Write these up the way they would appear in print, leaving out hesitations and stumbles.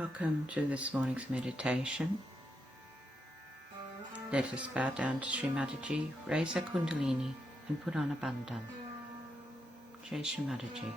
Welcome to this morning's meditation. Let us bow down to Shri Mataji, raise our Kundalini and put on a bandhan. Jai Shri Mataji.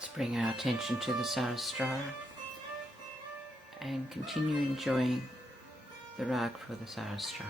Let's bring our attention to the Sahasrara and continue enjoying the rag for the Sahasrara.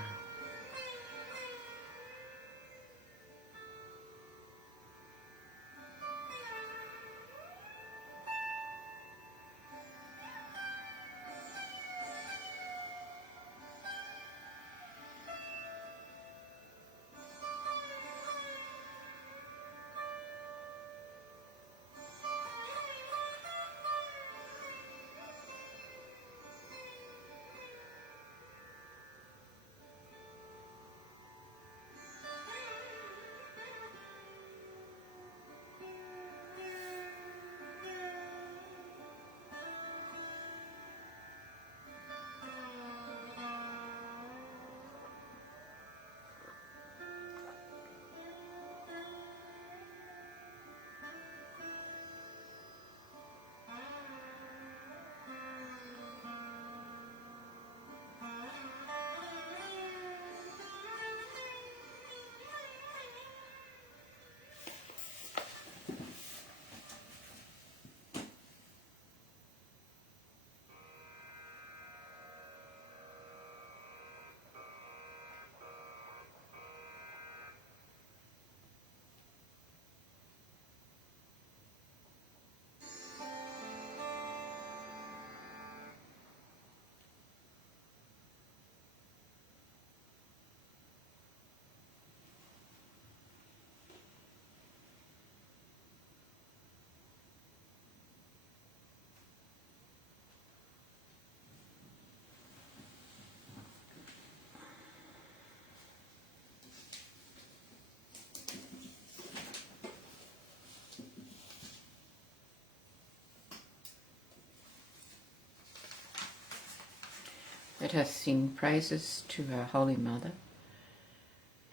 let us sing praises to our Holy Mother,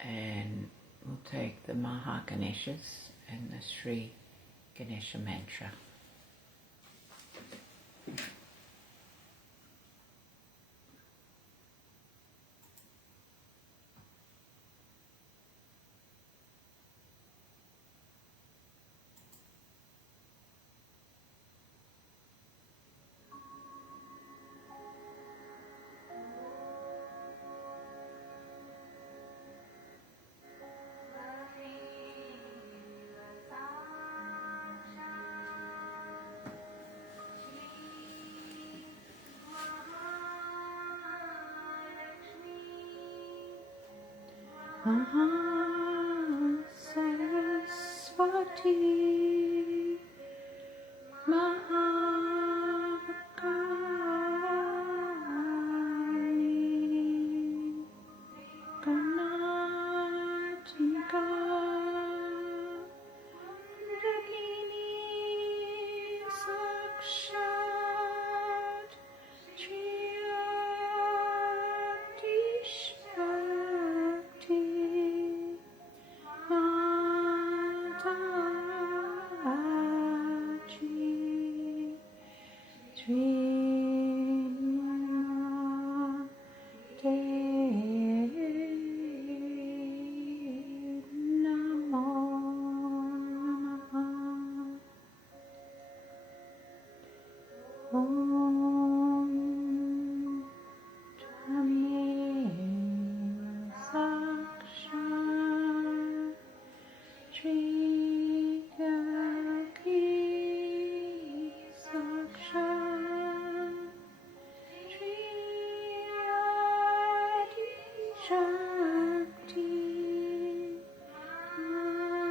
and we'll take the Maha Ganeshas and the Shri Ganesha mantra. Saraswati Mahakali Karnatika Kundalini Sakshat Shakti Mataji Shri Mataji Namo Namah Om Tameva Sakshat Shri Gaki Sakshat Shri Adi Shakti Mataji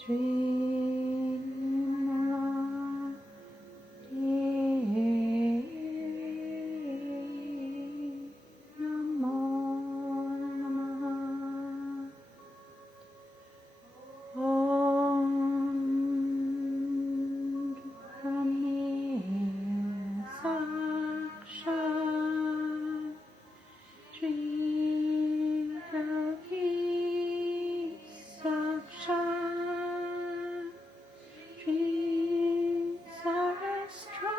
Shri Namo Namah Om Brahme Sakshat Shri Ravi Sakshat Shri Sarastra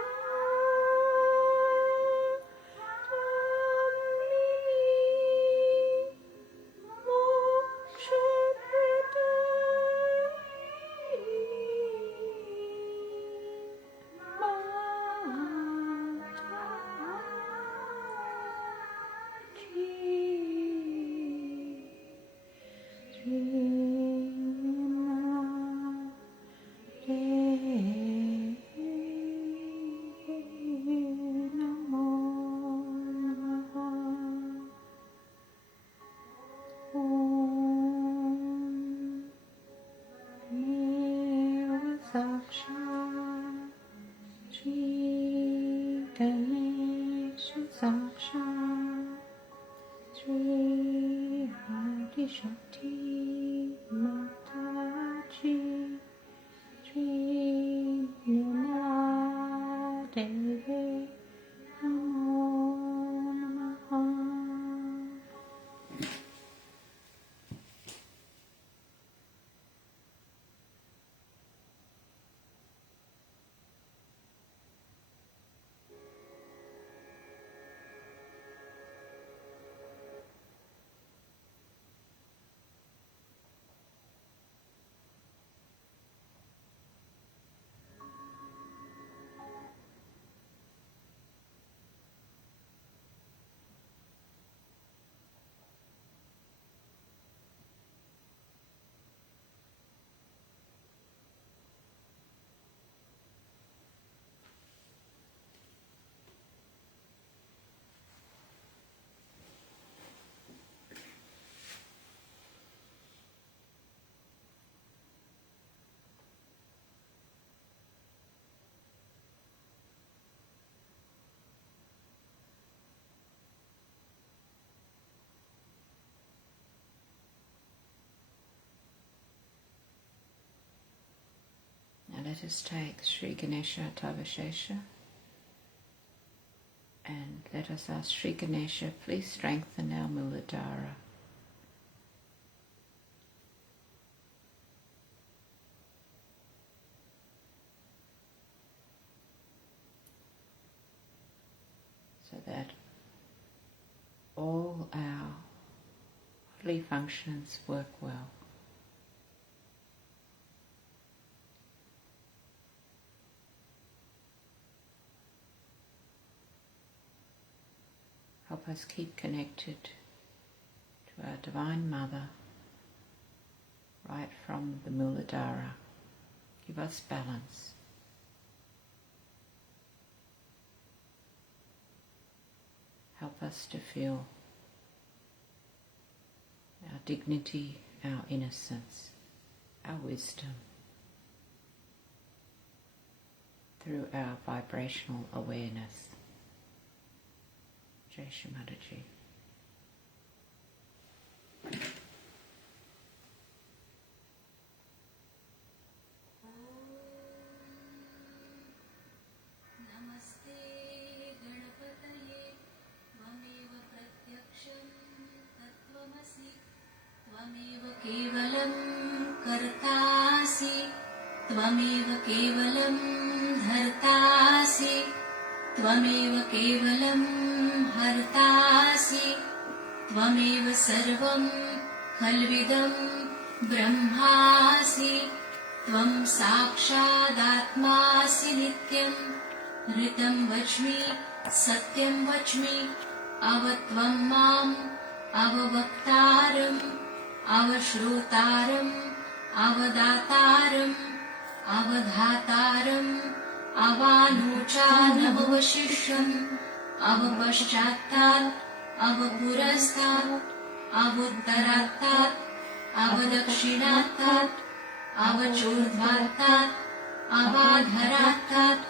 Sakshat Shri Ganesha Sakshat Shri Adi Shakti Mataji Shri Nirmala Devi Namo Namaha. let us take Sri Ganesha Tavashesha and let us ask Sri Ganesha, please strengthen our Muladhara. So that all our bodily functions work well. Help us keep connected to our Divine Mother right from the Muladhara. Give us balance. Help us to feel our dignity, our innocence, our wisdom through our vibrational awareness. Jai Shri Mataji. केवलं कर्तासि त्वमेव केवलं धर्तासि त्वमेव केवलं हर्तासि त्वमेव सर्वं खल्विदं ब्रह्मासि त्वं साक्षादात्मासि नित्यं ऋतं वच्मि सत्यं वच्मि अवत्वं माम् अववक्तारम् अवश्रोतारम् अवदातारम् अवधातारम् अवानोचानवशिष्यम् अवपश्चात्तात् अवपुरस्तात् अवोत्तरात्तात् अवदक्षिणात्तात् अवचोर्ध्वात्तात् अवाधरात्तात्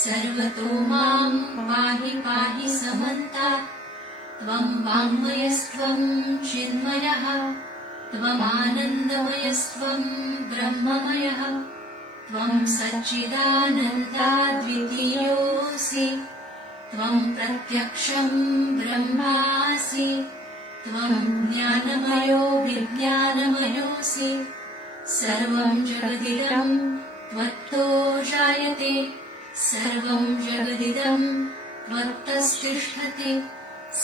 सर्वतो मां पाहि पाहि समन्तात् त्वं वाङ्मयस्त्वं चिन्मयः त्वमानन्दमयस्त्वं ब्रह्ममयः त्वं सच्चिदानन्दाद्वितीयोऽसि त्वं प्रत्यक्षं ब्रह्मासि त्वं ज्ञानमयो विज्ञानमयोऽसि सर्वं जगदिदं त्वत्तो जायते सर्वं जगदिदं त्वत्तस्तिष्ठति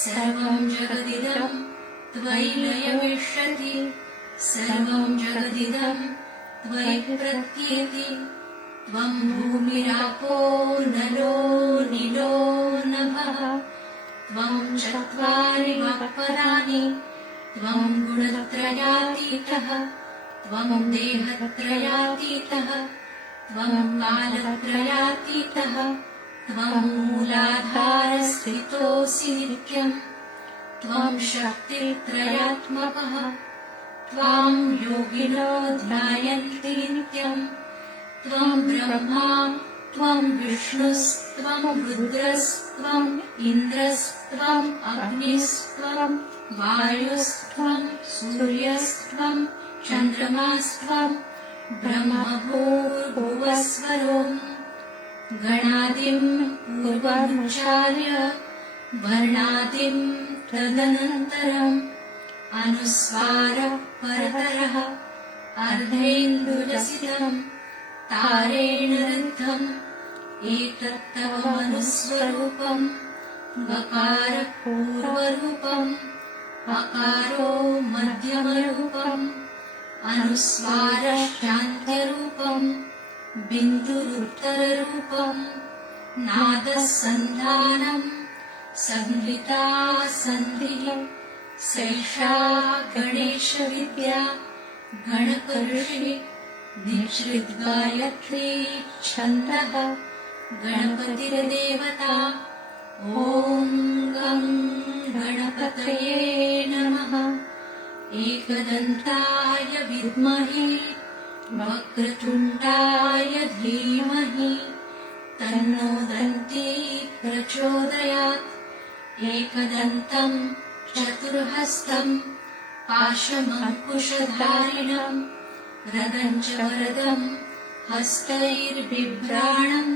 सर्वं जगदिदं त्वयि लयमिष्यति सर्वं जगदिदं त्वयि प्रत्येति त्वं भूमिरापो नलो नीलो नभः त्वं चत्वारि वाक्पदानि त्वं गुणत्रयातीतः त्वं देहत्रयातीतः त्वं कालत्रयातीतः त्वं मूलाधारस्थितोऽसि नित्यं त्वं शक्तित्रयात्मकः त्वां योगिनो ध्यायन्ति नित्यं त्वं ब्रह्मा त्वं विष्णुस्त्वं रुद्रस्त्वम् इन्द्रस्त्वम् अग्निस्त्वं वायुस्त्वं सूर्यस्त्वं चन्द्रमास्त्वं ब्रह्मभूर्भुवस्वरोम् गणादिं पूर्वमुच्चार्य वर्णादिं तदनन्तरम् अनुस्वारः परतरः अर्धेन्दुलसितं तारेण रुद्धम् एतत्तव मनुस्वरूपं वकारः पूर्वरूपम् अकारो मध्यमरूपम् अनुस्वारः शान्त्यरूपम् बिन्दुरुत्तररूपम् नादः सन्धानम् संहिता सन्धिः सैषा गणेशविद्या गणकऋषि निश्रिद्गायत्री छन्दः गणपतिर्देवता ॐ गं गणपतये नमः एकदन्ताय विद्महे वक्रतुण्डाय धीमहि तन्नो दन्ती प्रचोदयात् एकदन्तं चतुर्हस्तं पाशमङ्कुशधारिणं रदं च वरदं हस्तैर्बिभ्राणम्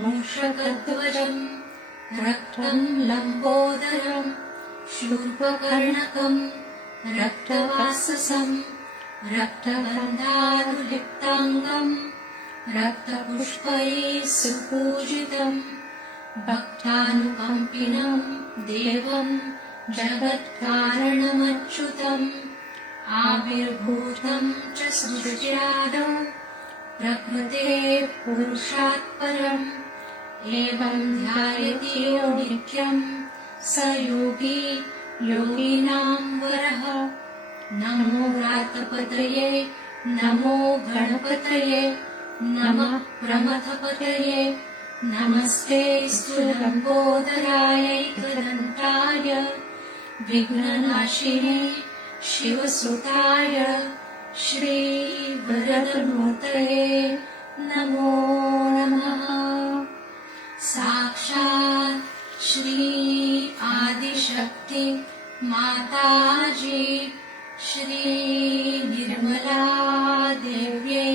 मूषकध्वजम् रक्तम् लम्बोदरम् शूर्पकर्णकम् रक्तवाससम् रक्तगन्धानुलिप्ताङ्गम् रक्तपुष्पैः सुपूजितम् भक्तानुकम्पिनम् देवम् जगत्कारणमच्युतम् आविर्भूतम् च सृष्ट्यादौ प्रकृतेः पुरुषात् परम् एवम् ध्यायति यो नित्यम् स योगी योगीनाम् वरः नमो व्रातपतये नमो गणपतये नमः प्रमथपतये नमस्ते लम्बोदरायैकदन्ताय विघ्ननाशिने शिवसुताय श्रीवरदमूर्तये नमो नमः। साक्षात् श्री आदिशक्ति माताजी श्री निर्मला देव्यै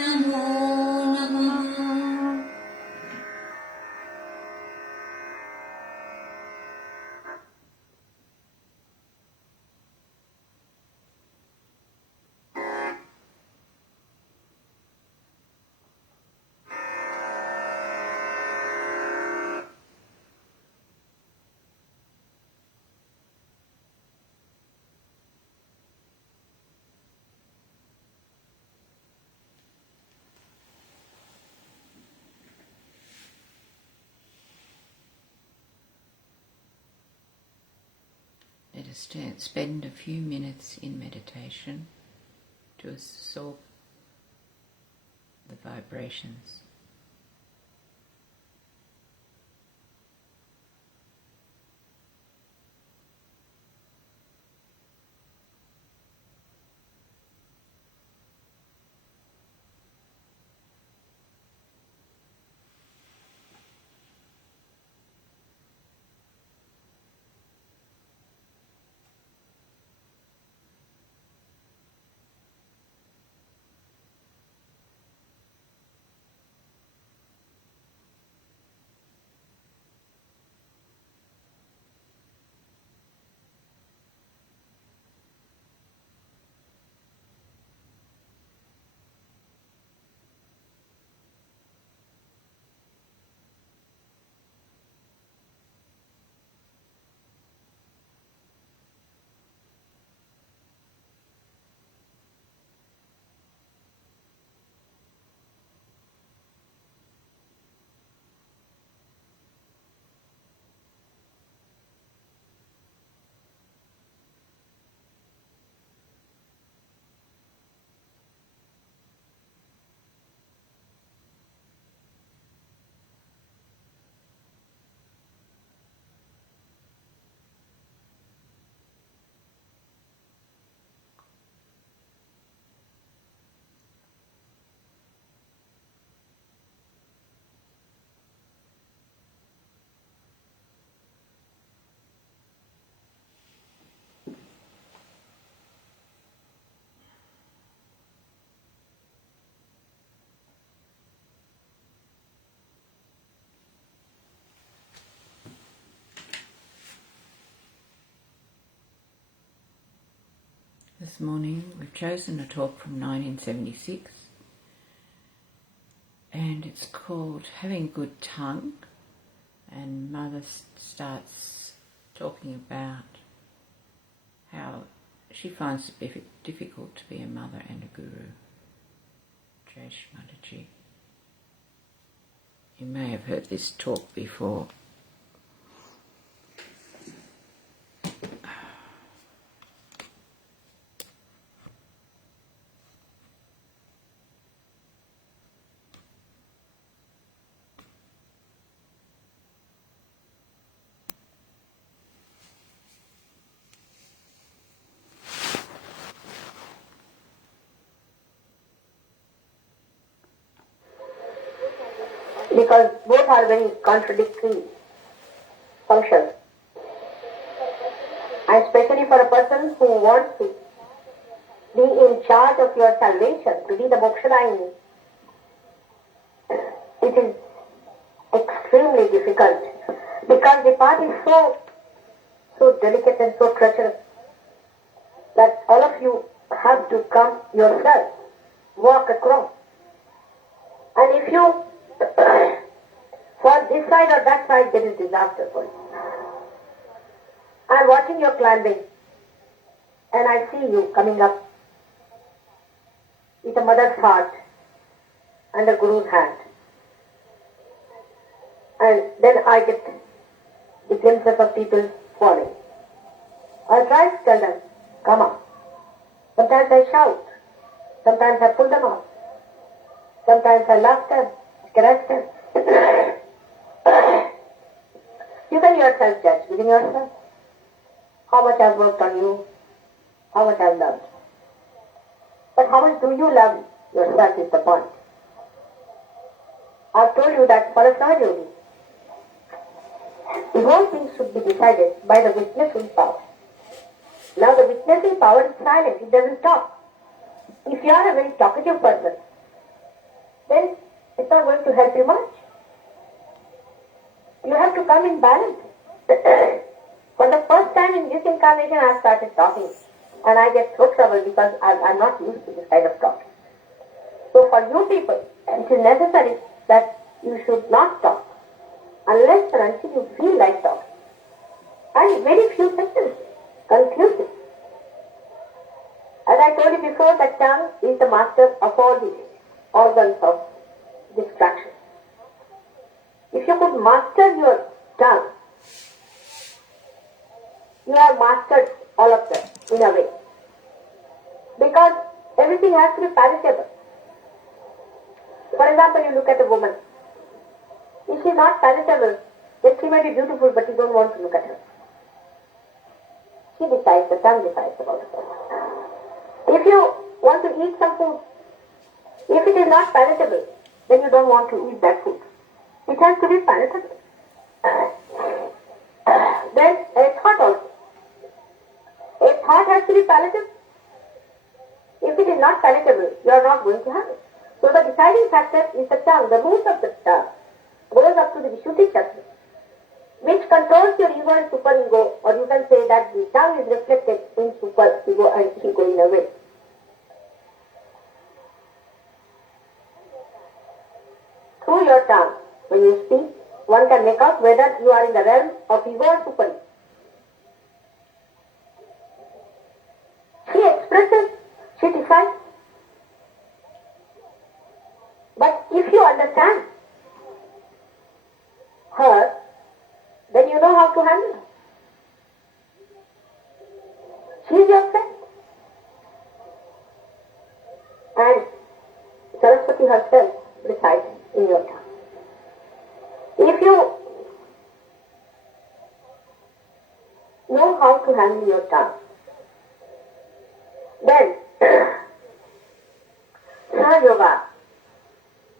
नमो नमः। Let us spend a few minutes in meditation to absorb the vibrations. This morning we've chosen a talk from 1976 and it's called Having a Good Tongue, and Mother starts talking about how she finds it difficult to be a mother and a guru. Shri Mataji. You may have heard this talk before. Because both are very contradictory functions. And especially for a person who wants to be in charge of your salvation, to be the Mokshadayini, extremely difficult because the path is so delicate and so treacherous that all of you have to come yourself, walk across. And if you fall this side or that side, there is disaster for you. I am watching your climbing and I see you coming up with a mother's heart and a guru's hand. And then I get the glimpses of people falling. I try to tell them, come up. Sometimes I shout. Sometimes I pull them off. Sometimes I laugh them, caress them. You can yourself judge within yourself how much I've worked on you, how much I've loved. But how much do you love yourself is the point. I've told you that for a Sahaja yogi, the whole thing should be decided by the witnessing power. Now the witnessing power is silent, it doesn't talk. If you are a very talkative person, then it's not going to help you much. You have to come in balance. For the first time in this incarnation I started talking and I get so troubled because I'm not used to this kind of talk. So for you people, it is necessary that you should not talk unless and until you feel like talking. And very few sentences, conclusive. As I told you before, the tongue is the master of all the organs of distraction. If you could master your tongue, you have mastered all of them in a way. Because everything has to be palatable. For example, you look at a woman. If she is not palatable, then she may be beautiful, but you don't want to look at her. She decides, the tongue decides about her. If you want to eat some food, if it is not palatable, then you don't want to eat that food. It has to be palatable. Then a thought also. A thought has to be palatable. If it is not palatable, you are not going to have it. So the deciding factor is the tongue. The root of the tongue goes up to the Vishuddhi chakra, which controls your ego and superego, or you can say that the tongue is reflected in superego and ego in a way. Through your tongue, when you speak, one can make out whether you are in the realm of ego or superego. She expresses, she decides. But if you understand her, then you know how to handle her. She is your friend. And Saraswati herself resides in your tongue. If you know how to handle your tongue, then Sahaja Yoga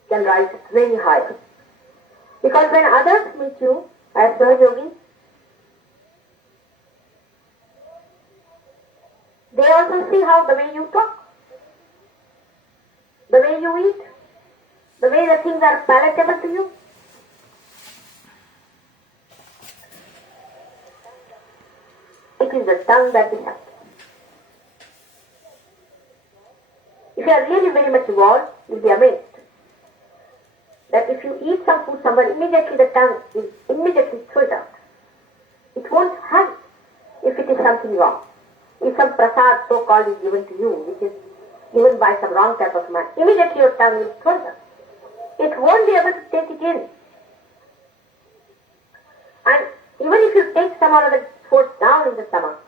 can rise very high. Because when others meet you as Sahaja Yogi, they also see how the way you talk, the way you eat, the way the things are palatable to you. It is the tongue that decides. If you are really very much evolved, you will be amazed that if you eat some food somewhere, immediately the tongue will immediately throw it out. It won't have it if it is something wrong. If some prasad so-called is given to you, which is given by some wrong type of man, immediately your tongue will throw it out. It won't be able to take it in. And even if you take some of the food down in the stomach,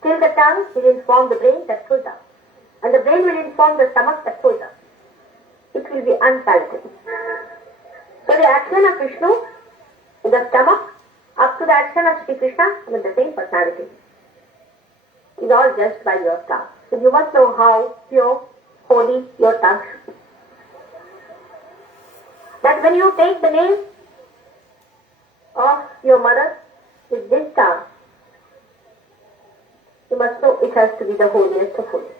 still the tongue will inform the brain that throws it out. And the brain will inform the stomach that throws it out. It will be unpalatable. So the action of Vishnu in the stomach up to the action of Sri Krishna with the same personality is all judged by your tongue. So you must know how pure, holy your tongue should be. That when you take the name of your mother with this tongue, you must know it has to be the holiest of holy.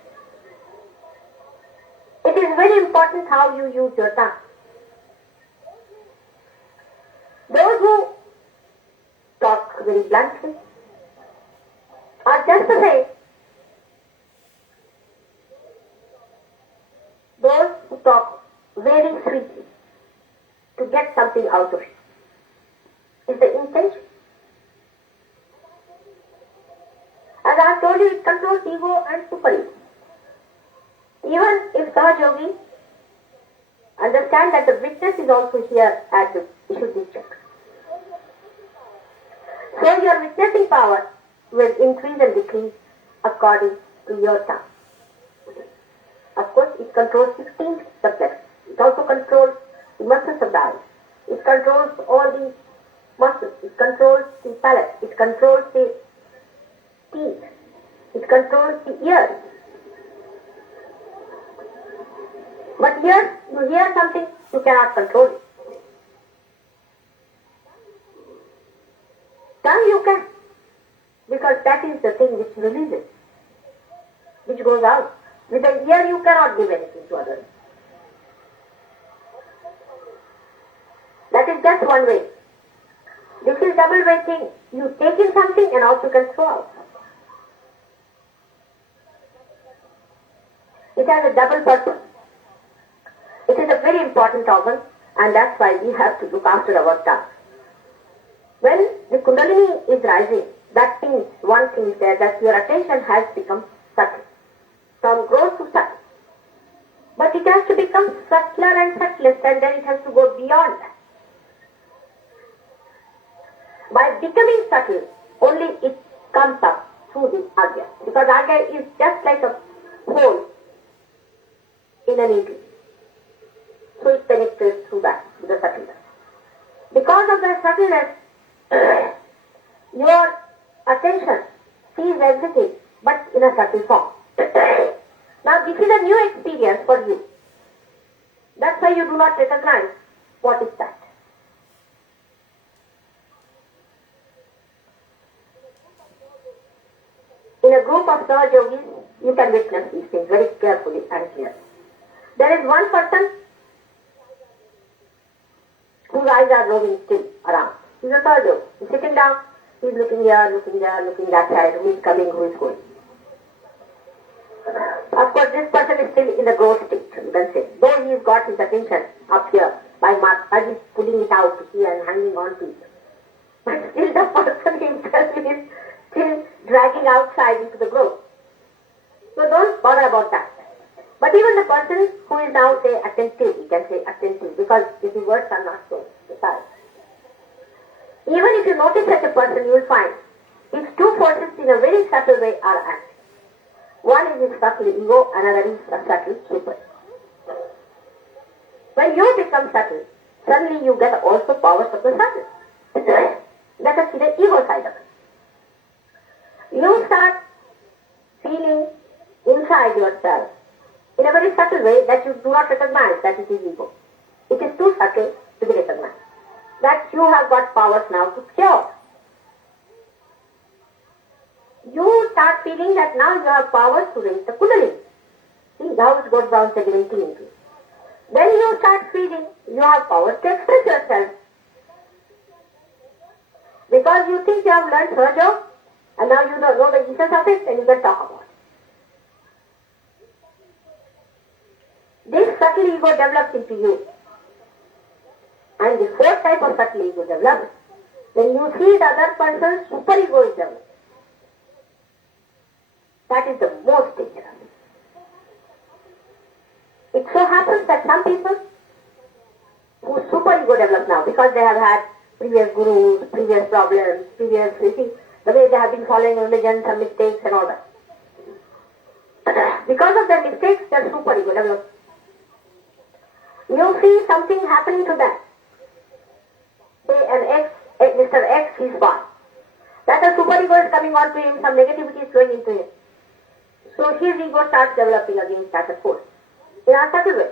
It is very important how you use your tongue. Those very bluntly, or just to say, those who talk very sweetly to get something out of it is the intention. As I have told you, it controls ego and superego. Even if Sahaja Yogi understand that the witness is also here at the Vishuddhi Chakra. So your witnessing power will increase and decrease according to your time. Of course, it controls 16 subjects. It also controls the muscles of the eyes. It controls all the muscles. It controls the palate. It controls the teeth. It controls the ears. But here, you hear something, you cannot control it. Tongue you can, because that is the thing which releases, which goes out. With the ear you cannot give anything to others. That is just one way. This is double way thing. You take in something and also can throw out. It has a double purpose. It is a very important organ, and that's why we have to look after our tongue. When the Kundalini is rising, that means one thing is there, that your attention has become subtle. From gross to subtle. But it has to become subtler and subtlest, and then it has to go beyond that. By becoming subtle, only it comes up through the Agya. Because Agya is just like a hole in an needle. So it penetrates through that, the subtleness. Because of the subtleness, your attention sees everything, but in a subtle form. Now this is a new experience for you. That's why you do not recognize what is that. In a group of Sahaja Yogis, you can witness these things very carefully and clearly. There is one person whose eyes are roving still around. He's a Sahaja Yogi. He's sitting down, he's looking here, looking there, looking that side, who is coming, who is going. Of course, this person is still in the growth state, you can say. Though he's got his attention up here, by Mataji pulling it out here and hanging on to it. But still the person himself is still dragging outside into the growth. So don't bother about that. But even the person who is now, say, attentive, you can say attentive, because the words are not so precise. Even if you notice such a person, you will find his two forces in a very subtle way are acting. One is his subtle ego, another is a subtle super. When you become subtle, suddenly you get also powers of the subtle. Let us see the ego side of it. You start feeling inside yourself in a very subtle way that you do not recognize that it is ego. It is too subtle to be recognized. That you have got powers now to cure. You start feeling that now you have powers to raise the Kundalini. See how it goes down segmenting into it. Then you start feeling you have powers to express yourself. Because you think you have learned Sahaja, and now you don't know the essence of it, and you can talk about it. This subtle ego develops into you. And the fourth type of subtle ego develops when you see the other person's super ego is developed. That is the most dangerous. It so happens that some people whose super ego develop now because they have had previous gurus, previous problems, previous, you see, the way they have been following religion, some mistakes and all that. Because of their mistakes, their super ego develops. You see something happening to them. Say Mr. X, he's born. That the super ego is coming on to him, some negativity is flowing into him. So his ego starts developing against that force in a subtle way.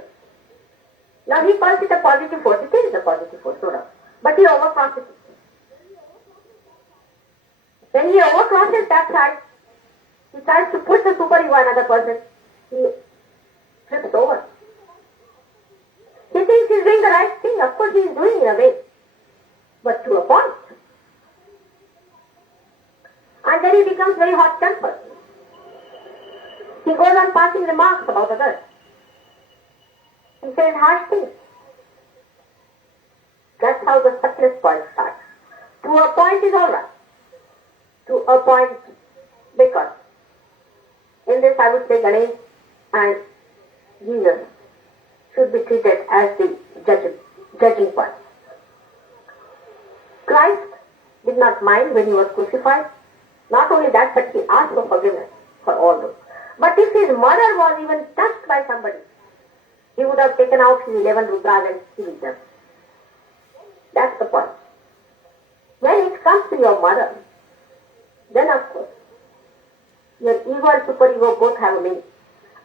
Now he calls it a positive force. It is a positive force, no doubt. But he overcrosses it. When he overcrosses that side, he tries to push the super ego another person. He trips over. He thinks he's doing the right thing. Of course he is doing in a way. But to a point. very hot-tempered. He goes on passing remarks about others. He says harsh things. That's how the subtlest point starts. To a point is all right. To a point, because in this I would say Ganesh and Jesus should be treated as the judging point. Christ did not mind when he was crucified. Not only that, but he asked for forgiveness for all those. But if his mother was even touched by somebody, he would have taken out his 11 rudras and killed them. That's the point. When it comes to your mother, then of course, your ego and superego both have a meaning.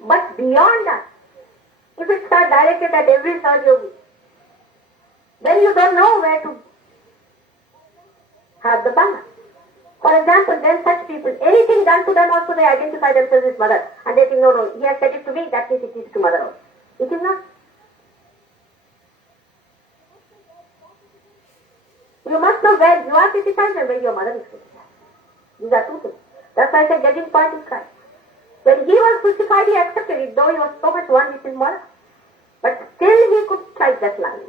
But beyond that, if it's directed at every third yogi, then you don't know where to have the balance. For example, then such people, anything done to them also they identify themselves as mother. And they think, no, he has said it to me, that means it is to mother also. It is not. You must know where you are criticized and where your mother is criticized. These are two things. That's why I said judging point is Christ. When he was crucified, he accepted it, though he was so much one with his mother. But still he could strike that line.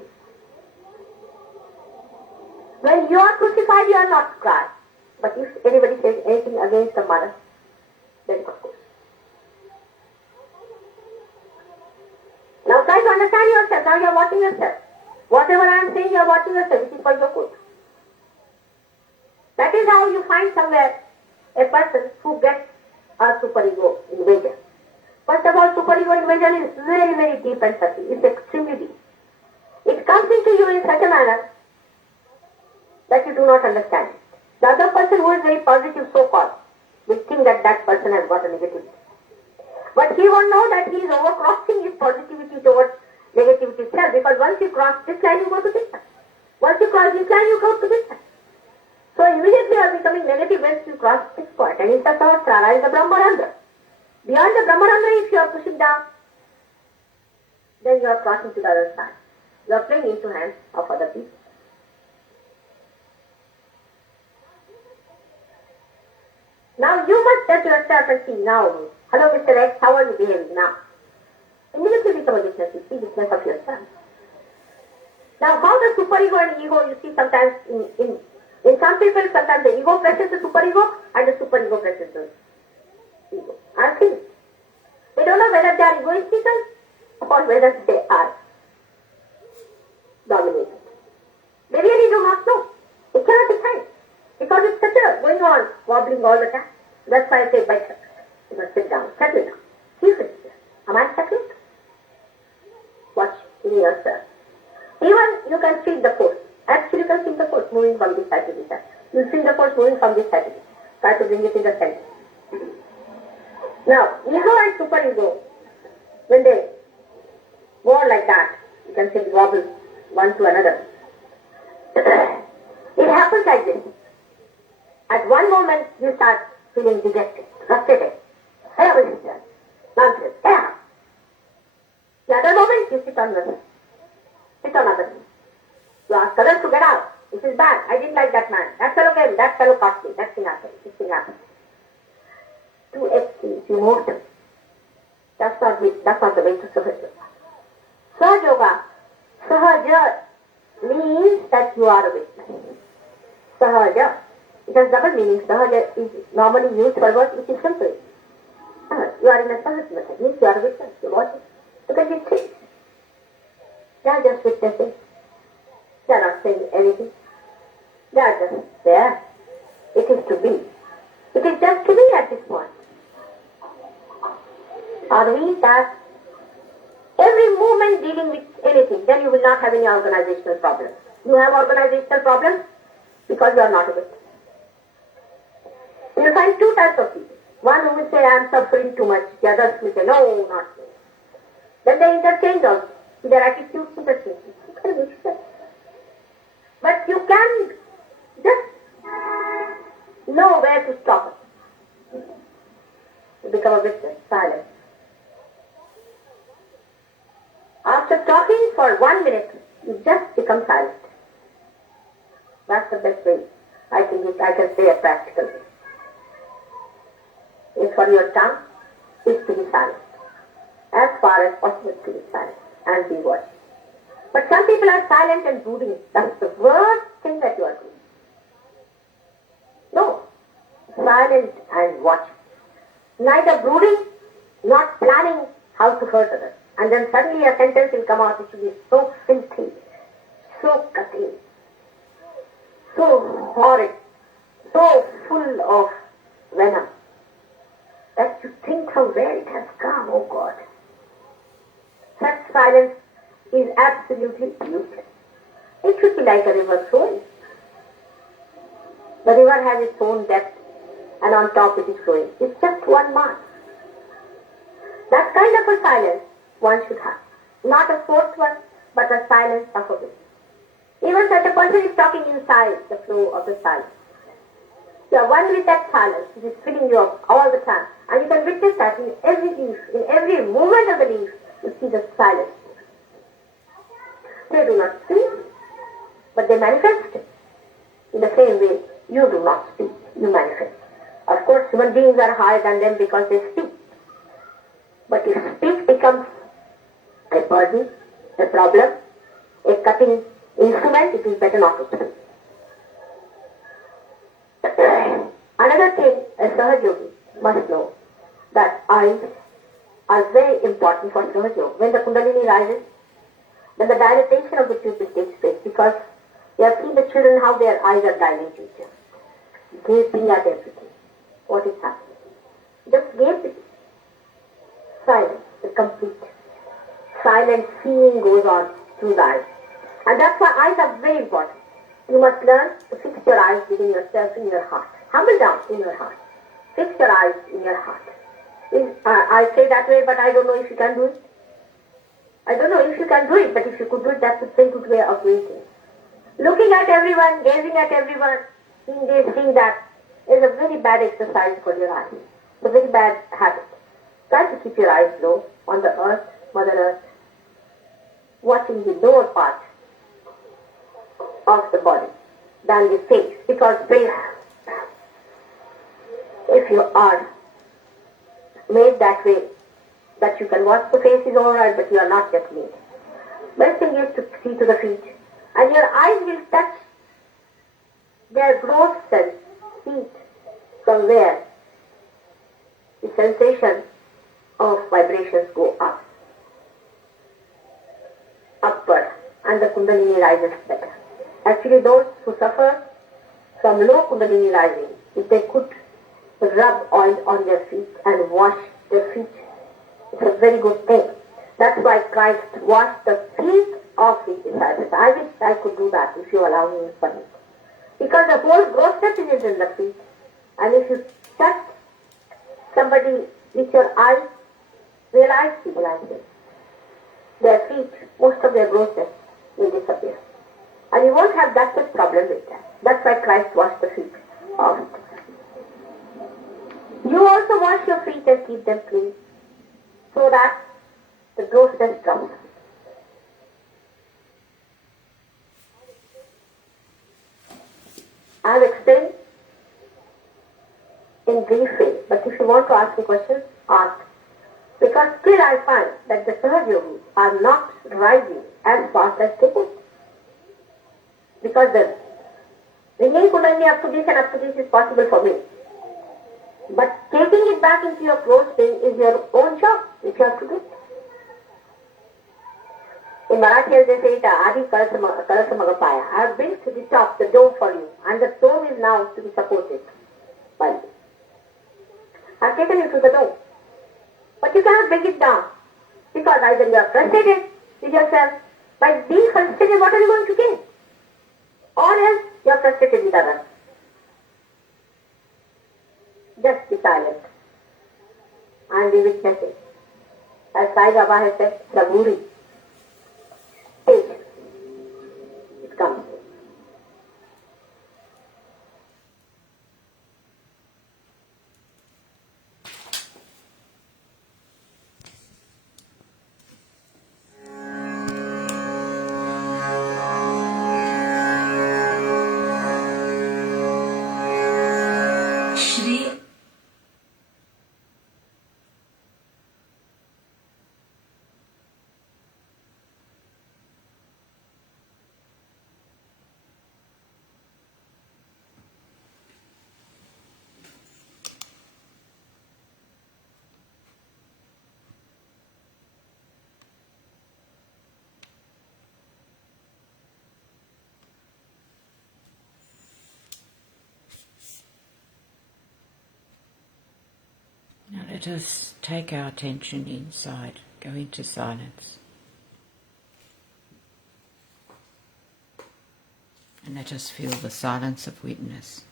When you are crucified, you are not crying. But if anybody says anything against the mother, then of course. Now try to understand yourself. Now you are watching yourself. Whatever I am saying, you are watching yourself. It is for your good. That is how you find somewhere a person who gets a superego invasion. First of all, superego invasion is very, very deep and subtle. It's extremely deep. It comes into you in such a manner that you do not understand it. The other person who is very positive, so-called, will think that that person has got a negativity. But he won't know that he is overcrossing his positivity towards negativity itself, because once you cross this line, you go to this line. Once you cross this line, you go to this line. So immediately you are becoming negative once you cross this point. And it's the Sahasrara, is the Brahmarandra. Beyond the Brahmarandra, if you are pushing down, then you are crossing to the other side. You are playing into hands of other people. Now you must judge yourself and see now. Hello Mr. X, how are you behaving now? Immediately become a witness. You see witness of yourself. Now how the superego and ego, you see sometimes in some people, sometimes the ego presses the superego and the superego presses the ego. I think they don't know whether they are egoistical or whether they are dominated. They really do not know. They cannot decide. Because it's such a going on, wobbling all the time. That's why I say, better. You must sit down, settle down. You sit here. Am I settled? Watch in yourself. Even you can feel the force. Actually, you can feel the force moving from this side to this side. You feel the force moving from this side to this side. Try to bring it in the center. Now, ego and superego, when they go on like that, you can say wobble one to another. It happens like this. At one moment, you start feeling dejected, frustrated. Nonsense. The other moment, you sit on yourself. Sit on others. You ask others to get out. This is bad. I didn't like that man. That fellow came. That fellow cost me. That thing happened. This thing happened. Two extremes. You moved them. That's not the way to Sahaja. Sahaja means that you are a witness. Sahaja. It has double meanings. Sahaja is normally used for what which is simple. You are in a Sahaja method. Means you are a witness. You watch it. Look at these things. They are just witnessing. They are not saying anything. They are just there. It is to be. It is just to be at this point. Are we that? Every moment dealing with anything, then you will not have any organizational problems. You have organizational problems because you are not a witness. You will find two types of people. One who will say, I am suffering too much. The others will say, no, not me. Then they interchange also. Their attitudes interchange. You can mix them. But you can just know where to stop it. You become a witness, silent. After talking for 1 minute, you just become silent. That's the best way. I think I can say a practical way. is for your tongue is to be silent. As far as possible to be silent and be watching. But some people are silent and brooding. That's the worst thing that you are doing. No. Silent and watching. Neither brooding, not planning how to hurt others. And then suddenly a sentence will come out which will be so filthy, so cutting, so horrid, so full of venom, that you think from where it has come, oh God. Such silence is absolutely useless. It should be like a river flowing. The river has its own depth, and on top it is flowing. It's just one mark. That kind of a silence one should have. Not a forced one, but a silence of a will. Even such a person is talking inside the flow of the silence. You are one with that silence, which is filling you up all the time. And you can witness that in every leaf, in every movement of the leaf, you see the silence. They do not speak, but they manifest. In the same way, you do not speak, you manifest. Of course, human beings are higher than them because they speak. But if speech becomes a burden, a problem, a cutting instrument, it is better not to speak. Another thing a Sahaja yogi must know, that eyes are very important for Sahaja yoga. When the Kundalini rises, then the dilatation of the pupil takes place, because you have seen the children how their eyes are dilated, gazing at everything. What is happening? Just gazing. Silence, the complete. Silent seeing goes on through the eyes. And that's why eyes are very important. You must learn to fix your eyes within yourself, in your heart. Humble down in your heart. Fix your eyes in your heart. I say that way, but I don't know if you can do it. I don't know if you can do it, but if you could do it, that's a very good way of doing things. Looking at everyone, gazing at everyone, seeing this, seeing that, is a very bad exercise for your eyes. It's a very bad habit. Try to keep your eyes low on the earth, Mother Earth, watching the lower part of the body than the face, because face, if you are made that way, that you can watch the face is alright, but you are not yet made. Best thing is to see to the feet, and your eyes will touch their growth cells, feet, from where the sensation of vibrations go up, upward, and the Kundalini rises better. Actually, those who suffer from low Kundalini rising, if they could rub oil on their feet and wash their feet, it's a very good thing. That's why Christ washed the feet of his disciples. I wish I could do that if you allow me for it. Because the whole growth is in the feet. And if you touch somebody with your eyes, realize people like this. Their feet, most of their growth will disappear. And you won't have that much problem with that. That's why Christ washed the feet of it. You also wash your feet and keep them clean, so that the grossness drops. I have explained in brief way, but if you want to ask me questions, ask. Because still I find that the Sahaja yogis are not rising as fast as they could. Because the bringing Kundalini up to this and up to this is possible for me. But taking it back into your close thing is your own job, which you have to do. In Marathi, as they say it, Adi Kalasamagapaya. I have built to the top, the dome for you, and the dome is now to be supported by you. I have taken you to the dome. But you cannot bring it down, because either you are frustrated with yourself. By being frustrated, what are you going to gain? Or else you are frustrated with others. Just be silent and be witnessing. As Sai Baba has said, Saburi. Patience. It comes. let us take our attention inside, go into silence. And let us feel the silence of witness.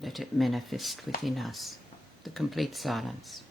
Let it manifest within us, the complete silence.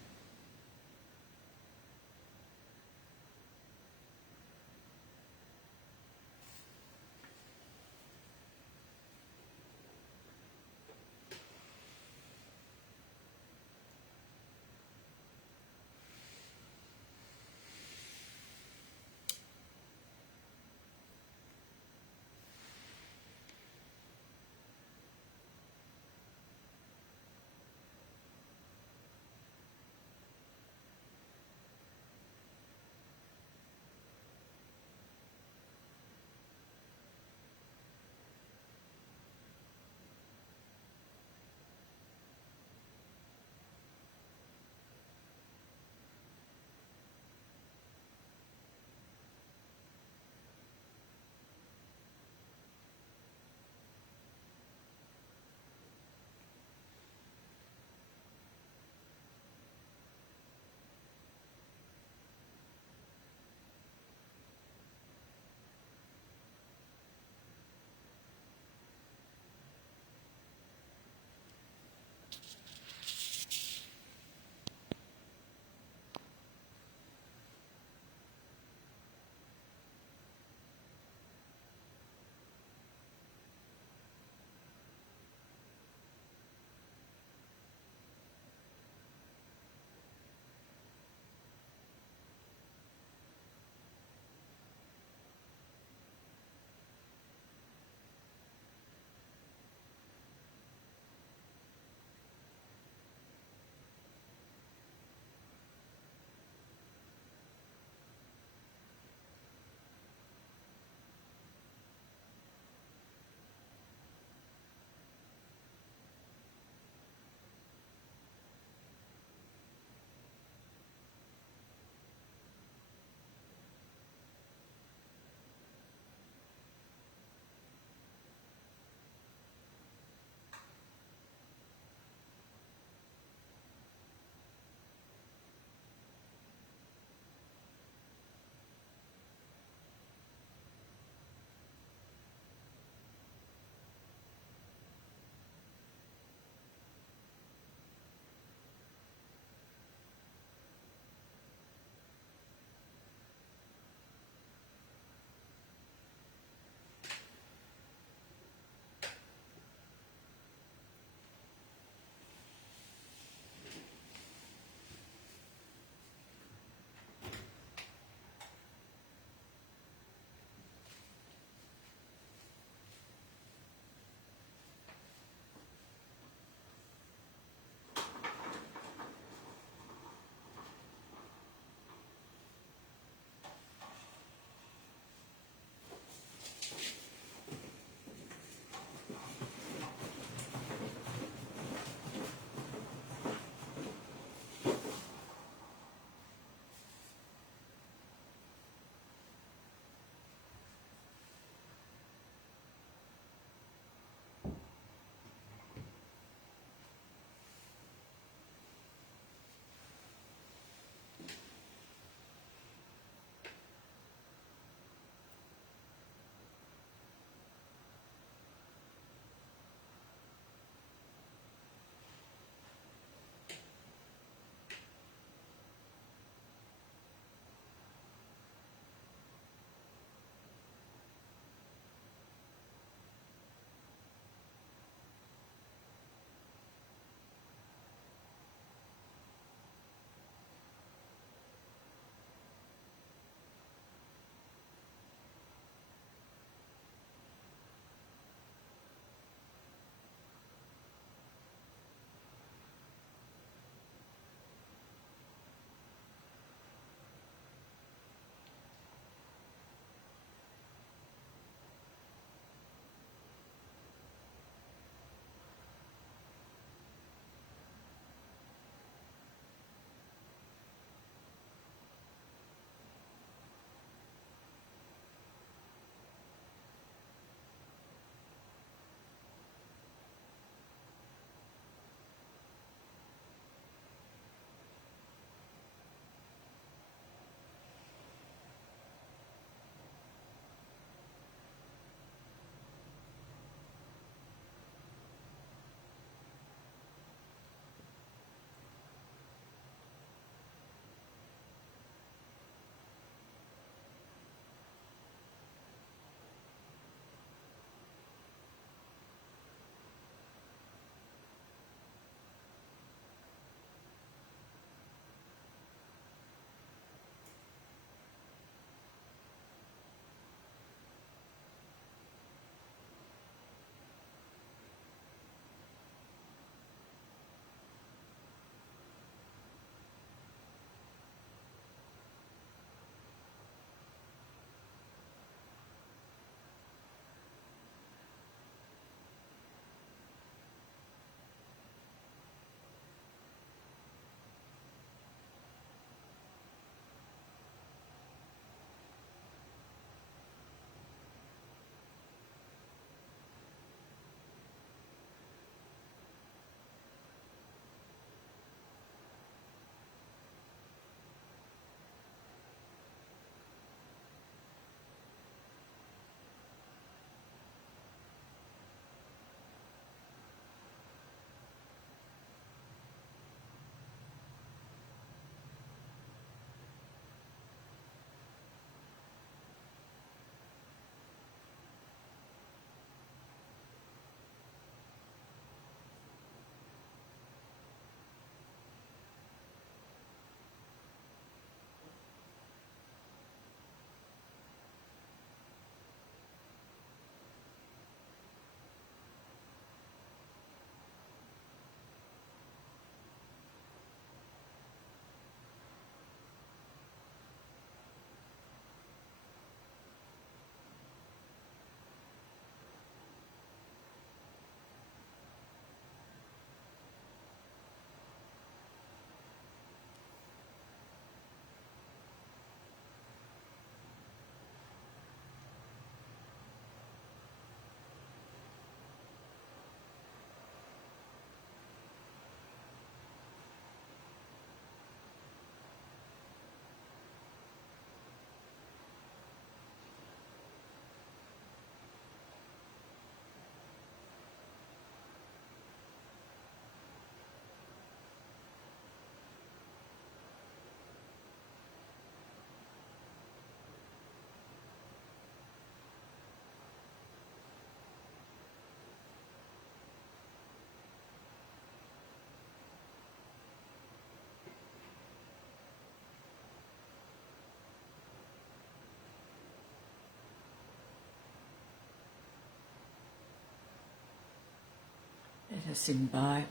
us imbibe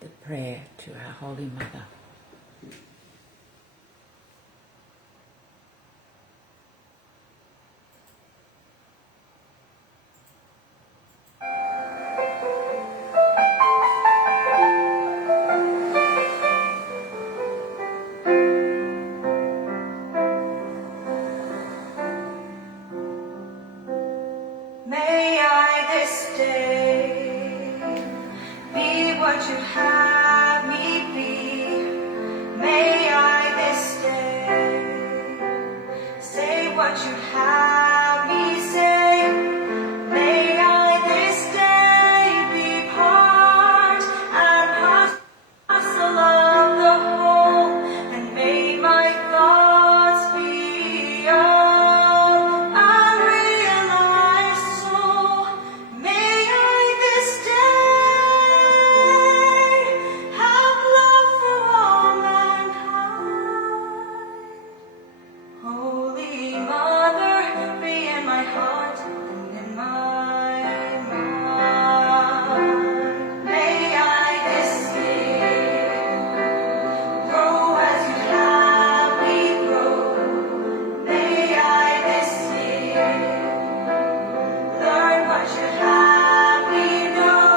the prayer to our Holy Mother. May I this day be what you have me be. May I this day say what you have me say. May I this day be part and parcel of the whole, and may my thoughts be of unrealized soul. May I this day have love for all mankind. Holy Mother, be in my heart and in my mind. May I this day grow as you have me grow. May I this day learn what you have me know.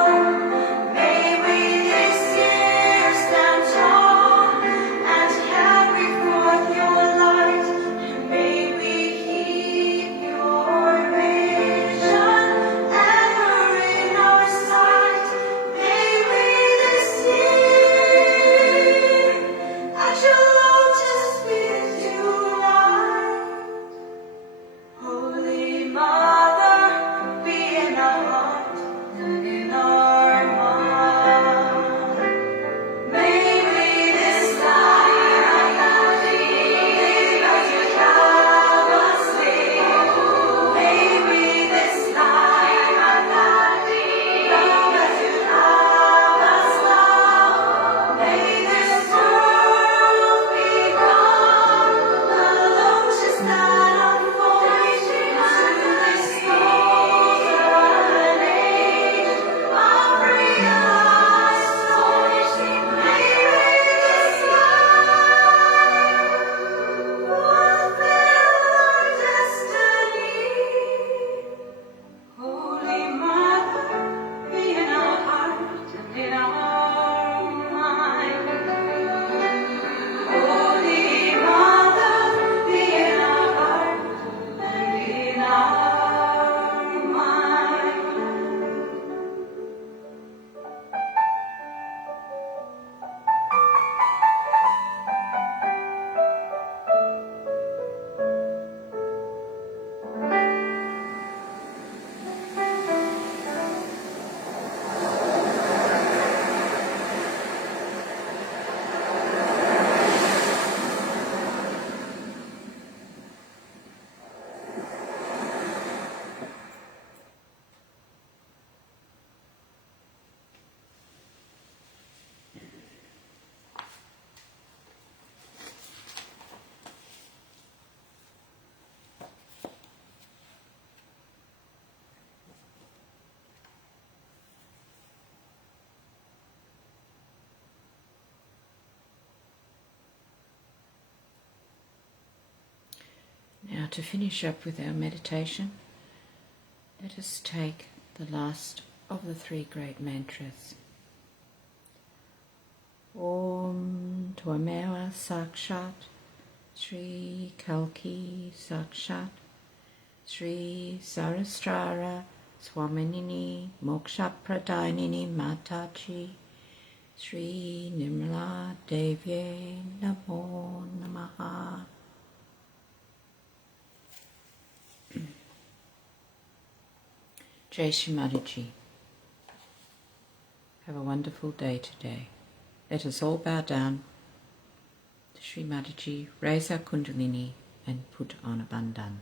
May we this year stand tall and carry forth your light. And may we keep your vision ever in our sight. May we this year at your lotus feet delight. Holy Mother, be in our heart and in our mind. May we this night live as you have us live. May we this night love as you have us love. May this world become a lotus that unfolds into this golden age of realized souls. May we this night fulfill our destiny. Holy Mother, be in our heart and in our mind. Holy Mother, be in our heart and in our mind. Now, to finish up with our meditation, let us take the last of the three great mantras. Om Tvameva Sakshat Shri Kalki Sakshat Shri Sarasrara Swaminini Moksha Pradainini Mataji Shri Nirmala Devye Namo Namaha. Jai Shri Mataji. Have a wonderful day today. Let us all bow down to Shri Mataji, raise our Kundalini and put on a bandhan.